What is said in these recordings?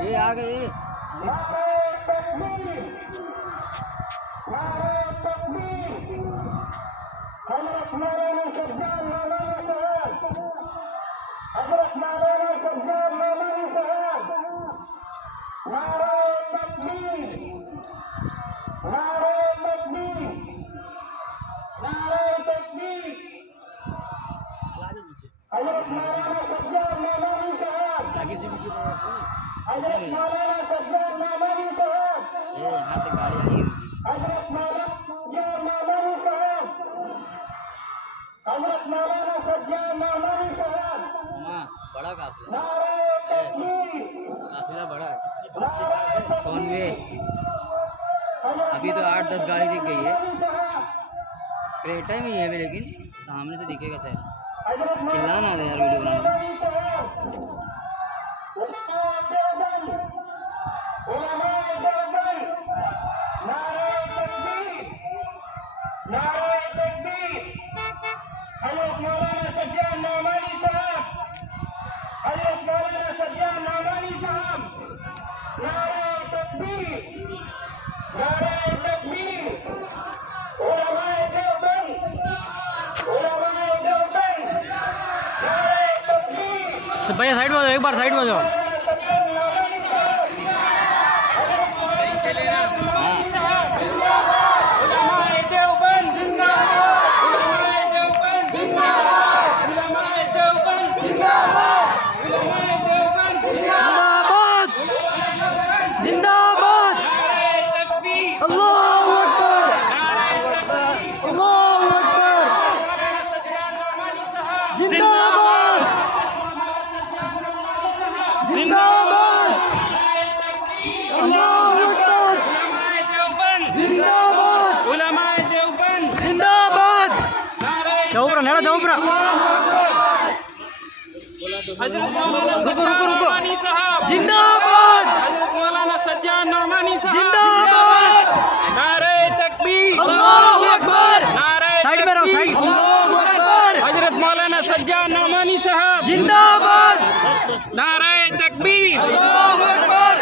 ये आ गए यहाँ पे गाड़ी आई होगी। हाँ, बड़ा काफिला बड़ा है। कौन वे अभी तो 8-10 गाड़ी दिख गई है। क्रेटा में ही है लेकिन सामने से दिखेगा शायद। चिल्लाना आ यार वीडियो बनाने में। भैया साइड में जाओ, एक बार साइड में जाओ। सही से लेना। जिंदाबाद अल्लाहू अकबर अल्लाहू अकबर जिंदाबाद जिंदाबाद अल्लाहू अकबर जिंदाबाद उलमाए देवबंद जिंदाबाद जाओ नेड़ा जाओ रुको जिंदाबाद मौलाना सज्जाद नौमानी साहब जिंदाबाद नारे तकबीर अल्लाहू अकबर साइड में रहो साइड अल्लाहू अकबर हजरत मौलाना सज्जाद नौमानी साहब जिंदाबाद नारे तकबीर अल्लाहू अकबर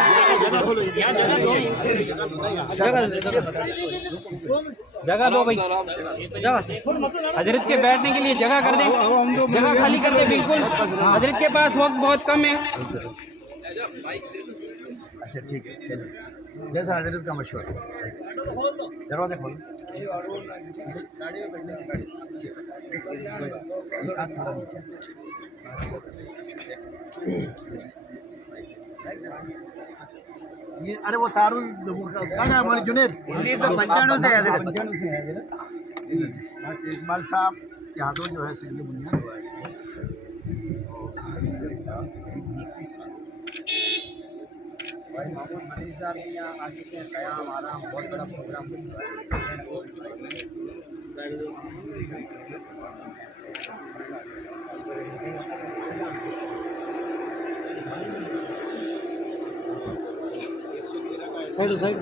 जगह दो भाई जगह हजरत के बैठने के लिए जगह कर दें जगह खाली कर दें बिल्कुल हजरत के पास वक्त बहुत कम है अच्छा ठीक है जैसा हजरत का मशवरा दरवाजा खोलो ये अरे वो तारुल हमारे जुनेद पंचाणु से है इकबाल साहब के हाथों जो है सिंधी बुनियाद भाई मोहम्मद मनीष साहब भी यहाँ आ चुके हैं कयाम आराम बहुत बड़ा प्रोग्राम साइड साइड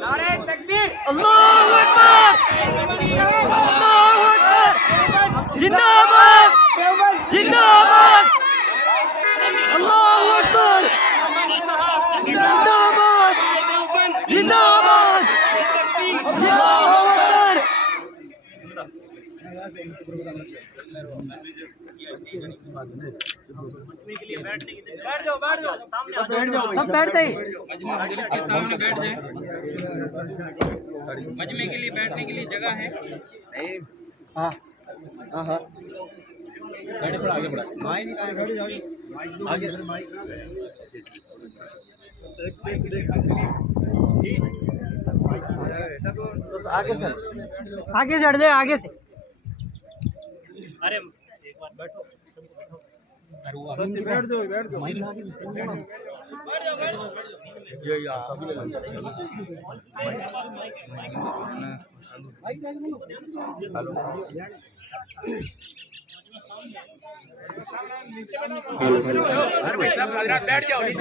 नारे तकबीर अल्लाहू अकबर अल्लाहू अकबर जिंदाबाद जिंदाबाद सब बैठते ही मजमा हजरत के सामने बैठ जाए। मजमे के लिए बैठने के लिए जगह है। हाँ हाँ हाँ बैठे, थोड़ा आगे बढ़ा। आगे आगे से हट जाए आगे से। अरे एक बार बैठो, बैठ जाओ बैठ जाओ बैठ जाओ, नीचे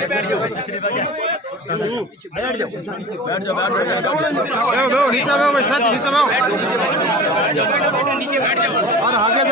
बैठ जाओ। नीचे और आगे